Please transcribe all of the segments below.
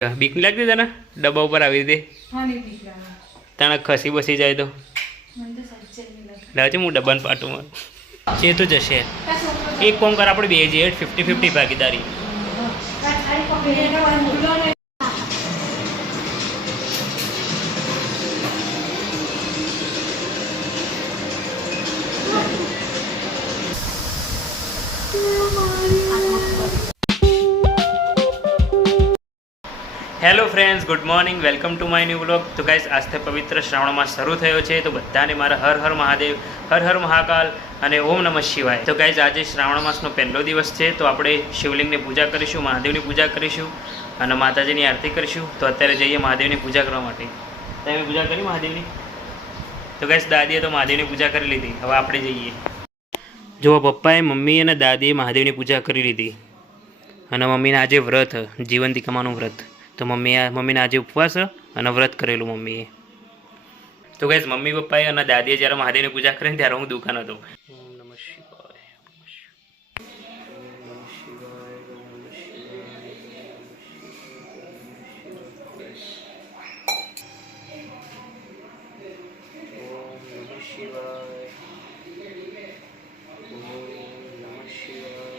બીક નહીં લાગતી તને ડબ્બા ઉપર આવી રીતે તને ખસી બસી જાય તો લાગે હું ડબ્બાને પાટું મારું એ તો જશે એક કોમ કર આપણે બે જઈએ 50-50 ભાગીદારી hello friends, good morning, welcome to my new vlog. તો ગાઈસ, આજથી પવિત્ર શ્રાવણ માસ શરૂ થયો છે, તો બધાને મારા હર હર મહાદેવ, હર હર મહાકાલ અને ઓમ નમઃ શિવાય। તો ગાઈસ, આજે શ્રાવણ માસનો પહેલો દિવસ છે, તો આપણે શિવલિંગની પૂજા કરીશું, મહાદેવની પૂજા કરીશું અને માતાજીની આરતી કરીશું। તો અત્યારે જઈએ મહાદેવની પૂજા કરવા માટે। તમે પૂજા કરી મહાદેવની? તો ગાઈસ, દાદીએ તો મહાદેવની પૂજા કરી લીધી, હવે આપણે જઈએ। જો પપ્પાએ, મમ્મી અને દાદીએ મહાદેવની પૂજા કરી લીધી અને મમ્મીને આજે વ્રત, જીવંતિકામાનું વ્રત। તો મમ્મીને આજે ઉપવાસ અને વ્રત કરેલું મમ્મીએ। તો ગાઈસ, મમ્મી પપ્પાએ અને દાદીએ જ્યારે મહાદેવની પૂજા કરીને ત્યારે હું દુકાન હતો। ઓમ નમઃ શિવાય, ઓમ નમઃ શિવાય, ઓમ નમઃ શિવાય,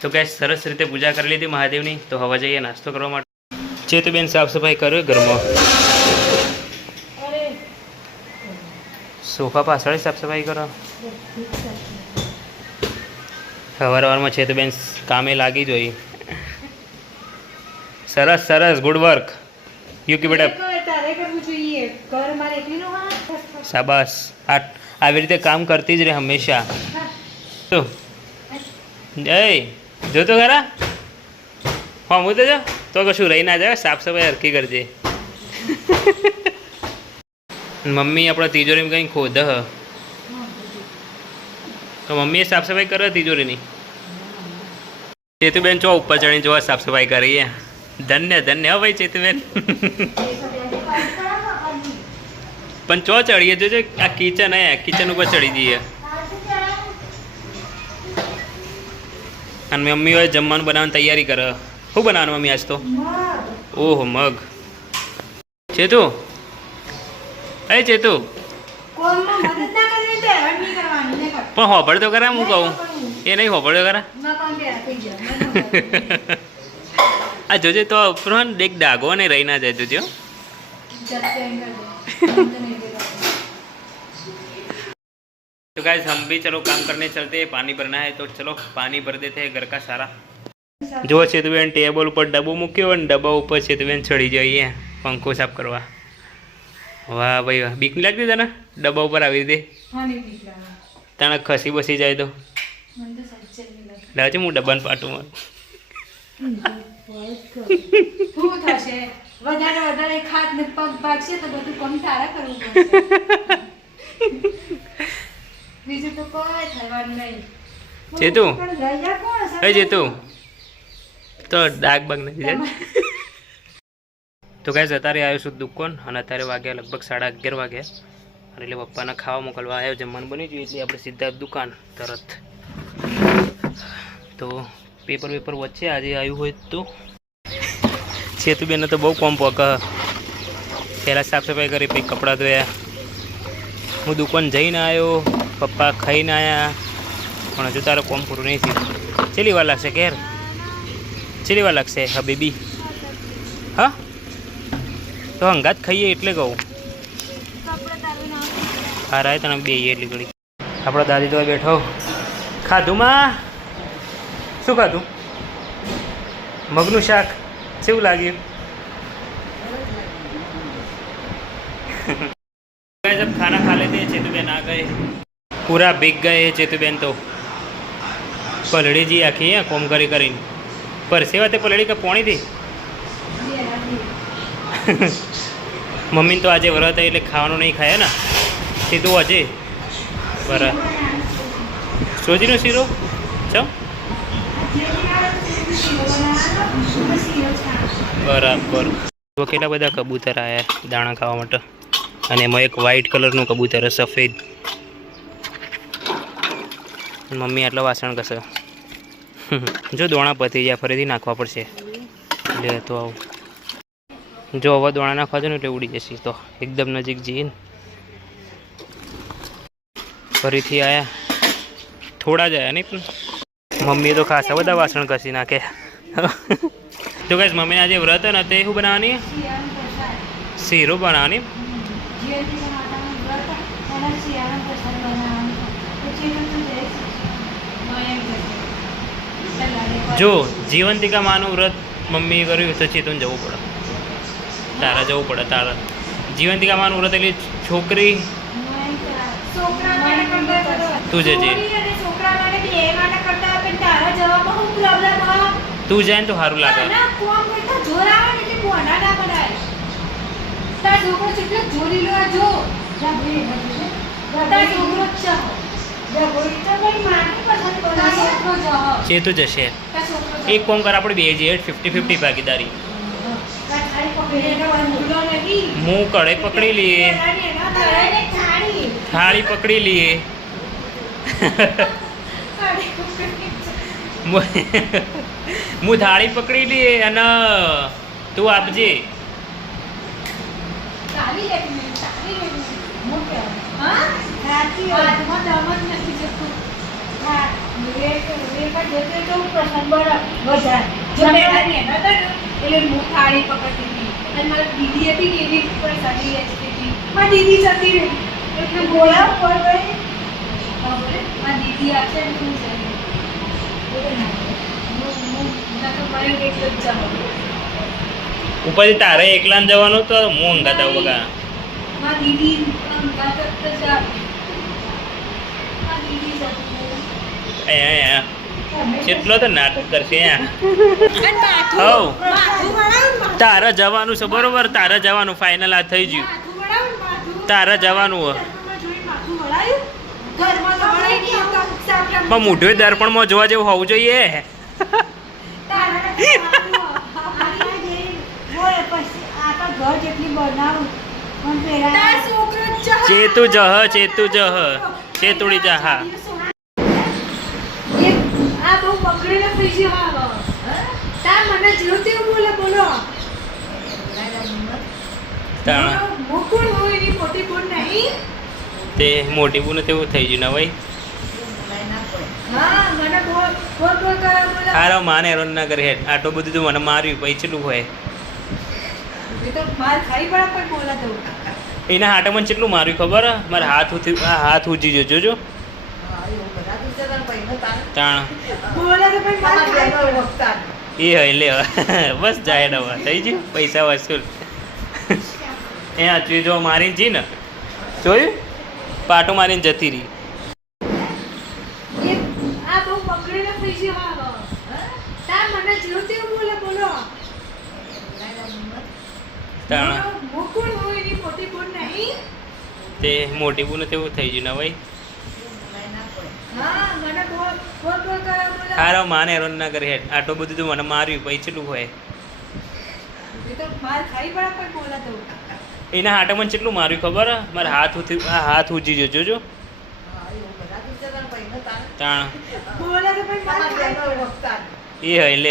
તો ગાઈસ, સરસ રીતે પૂજા કરી લીધી મહાદેવની। તો હવે જઈએ નાસ્તો કરવા માટે। છે તો બેન સાફ સફાઈ કર્યો ઘરમાં, સોફા પાછળ સાફ સફાઈ કરો। સવારમાં છે તો બેન કામે લાગી જોઈ। સરસ સરસ, ગુડ વર્ક યુકી બેટા, શાબાશ। આવી રીતે કામ કરતી જ રહે હંમેશા। તો જય જોતો ખરા, હા હું તો જો તો કશું રહી ના જાય, સાફ સફાઈ હરખી કરજે। મમ્મી આપણા તિજોરીમાં કંઈ ખોદ હ, તો મમ્મીએ સાફ સફાઈ કરે તિજોરીની। ચેતુબેન ચો ઉપર ચડીને જોવા સાફ સફાઈ કરીએ। ધન્ય ધન્ય હો ભાઈ ચેતુબેન। પણ ચો ચડીએ જોજો, આ કિચન હે, કિચન ઉપર ચડી જઈએ। અને મમ્મી હોય જમવાનું બનાવવાની તૈયારી કરે। શું બનાવવાનું મમ્મી આજ તો? ઓહો, મગ। ચેતુ, એ ચેતુ પણ હોભળ તો ખરા, હું કહું એ નહીં હોભળ્યો ખરા। આ જોજે તો એક ડાઘો ને રહી ના જાય જોજો। तो गाइस, हम भी चलो काम करने चलते हैं, पानी भरना है तो चलो पानी भर देते हैं घर का सारा। जो चेतुबेन टेबल पर डब्बो मूक्यो और डब्बा ऊपर चेतुबेन चढ़ी जाइए पंखो साफ करवा। वाह भाई वाह, बीक नहीं लगती तने डब्बा ऊपर આવી રીતે? તને ખસી બસી જાય તો લાગે હું ડબ્બાને પાટું મારું। વધારે ખાત ને પગ ભાગશે તો બધું કમ તારા કરવું પડશે। બીજું તો કોઈ થવાનું નહીં। ચેતુ, એ ચેતુ તો ડાક બાગ નથી જાય। તો ગાઈસ, અત્યારે આવ્યો છું દુકાન અને અત્યારે વાગ્યા લગભગ 11:30 વાગ્યા, અને એટલે પપ્પાને ખાવા મોકલવા આવ્યો। જમવાનું બની ગયું એટલે આપણે સીધા દુકાન તરત। તો પેપર વચ્ચે આજે આવ્યું હોય તો ચેતુબેનને તો બહુ કોમ પોક। પહેલાં સાફ સફાઈ કરી, પછી કપડાં ધોયા, હું દુકાન જઈને આવ્યો, પપ્પા ખાઈને આવ્યા, પણ હજુ તારો કોમ પૂરું નહીં થયું. ચેલી વાર લાગશે ઘેર? ચેલી વાર લાગશે હા બેબી? હા તો હંગાત ખાઈએ એટલે કહું. હા રાય તને બે એટલી ઘડી. આપણો દાદી તો બેઠો. ખાધું માં? શું ખાધું? મગનું શાક. કેવું લાગ્યું? जब खाना खा लेते हैं चेतुबेन आ गए, पूरा भीग गए हैं चेतुबेन तो. पलड़ी जी आखी है कोम करी કરીને પરસેવા તે પલડી કે પોણી થી. મમ્મી તો આજે વ્રત એટલે ખાવાનું નહીં ખાય ને સીધું આજે બરાબર. સોજીનો શીરો ચો બરાબર. તો કેટલા બધા કબૂતર આવ્યા દાણા ખાવા માટે, અને એમાં એક વ્હાઈટ કલરનું કબૂતર સફેદ. મમ્મી આટલા વાસણ કશે. જો દોણા પતી જાય ફરીથી નાખવા પડશે. એટલે તો આવું જો હવે દોણા નાખવા છે ને એટલે ઉડી જશે. તો એકદમ નજીક જઈએ ને ફરીથી આવ્યા થોડા જ આવ્યા નહીં પણ મમ્મીએ તો ખાસા બધા વાસણ ઘસી નાખે. તો કઈ મમ્મીને આજે વ્રત ને તે શું બનાવવાની? શીરો બનાવવાની. જો જીવંતિકા માનું વ્રત મમ્મીએ કર્યું તો ચેતન જવું પડે, તારા જવું પડે. તારા જીવંતિકા માનું વ્રત એટલે છોકરી તું જજે. તું જાય ને તો સારું લાગે. ચેતું જશે. એક કોમ કર આપણે બે જઈએ 50-50 ભાગીદારી. હું કઢાઈ પકડી લઈએ, થાળી પકડી લઈએ. હું થાળી પકડી લઈએ અને તું આપજે. ઉપરથી તારે એકલા જવાનું તો હું અંગાત આવું બગા. કેટલો તો નાટક કરશે. તારા જવાનું છે બરોબર, તારા જવાનું ફાઇનલ આ થઈ ગયું. તારા જવાનું પણ મોઢું દર્પણમાં જોવા જેવું હોવું જોઈએ. ચેતું જહ ચેતું જહ ચેતુડી જહા. તે મોટી બુને તેવું થઈ ગયું ને ભાઈ. હારો માને હેરોન ના કરે. આટલું બધું તો મને માર્યું પૈસેલું હોય એના હાટે મને કેટલું માર્યું ખબર? મારા હાથ ઉજી જોજો. એ હોય લે બસ જાય ડવા થઈ ગયું પૈસા વસૂલ. એ હાચવી જો મારીને જી ને જોયું પાટો મારીને જતી રહી. તે મોટી બુને તેવું થઈ ગયું ને ભાઈ. હારો માને હેરોન ના કરે. આટલું બધું તો મને માર્યું પૈસેલું હોય એના હાટે મને કેટલું માર્યું ખબર? મારા હાથ ઉજી જોજો. એ હોય લે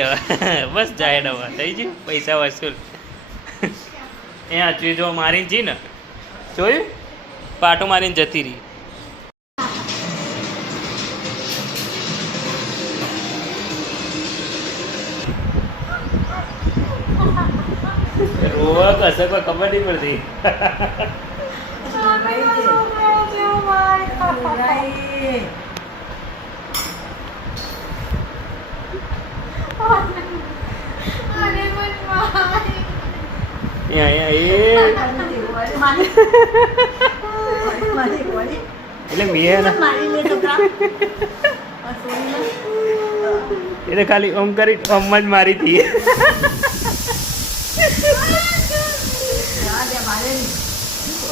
બસ જાય ડવા થઈ ગયું પૈસા વસૂલ. એ હાચવી જો મારીને જી ને જોયું પાટો મારીને જતી રહી. રોવા કશે કોઈ ખબર નહીં પડતી. એટલે મેં એટલે ખાલી ઓમ કરી ઓમ જ મારી હતી.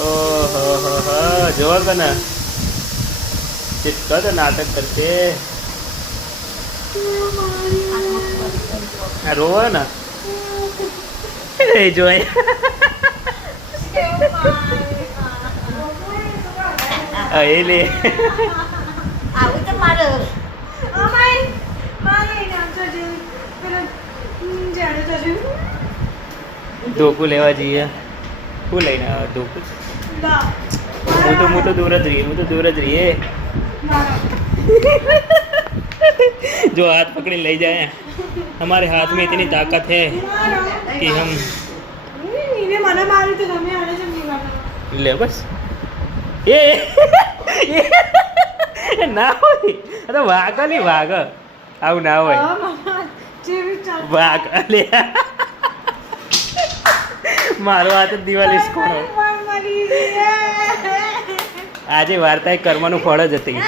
ઓહો જોવા કને किसका तो नाटक करते रोवा ना जो है ले આવું તો મારે ધોકું લેવા જઈએ. શું લઈને આવે ધોકું? હું તો દૂર જ રહીએ. जो हाथ पकड़े ले जाए, हमारे हाथ में इतनी ताकत है कि हम ले बस ये ना હોય તો વાઘ નહીં વાઘ આવું ના હોય વાઘ લે મારો હાથ દિવાળી કોણો આજે વાર્તા કર્મનું ફળ જ હતી.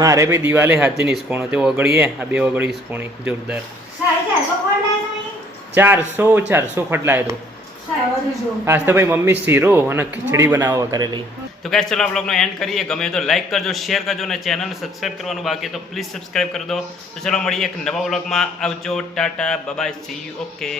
મારે ભાઈ દિવાલે હાથથી નિસ્કોણો તે ઓગળીએ આ બે ઓગળી નિસ્કોણી જોરદાર 400 ખટલાય તો આજ તો ભાઈ મમ્મી શીરો અને ખીચડી બનાવવા કરેલી. તો ગાઈસ ચલો આ બ્લોગનો એન્ડ કરીએ. ગમે તો લાઈક કરજો, શેર કરજો અને ચેનલને સબસ્ક્રાઈબ કરવાનું બાકી તો પ્લીઝ સબસ્ક્રાઈબ કરી દો. તો ચલો મળીએ એક નવા બ્લોગમાં. આવજો, Tata, bye bye, C you. Okay.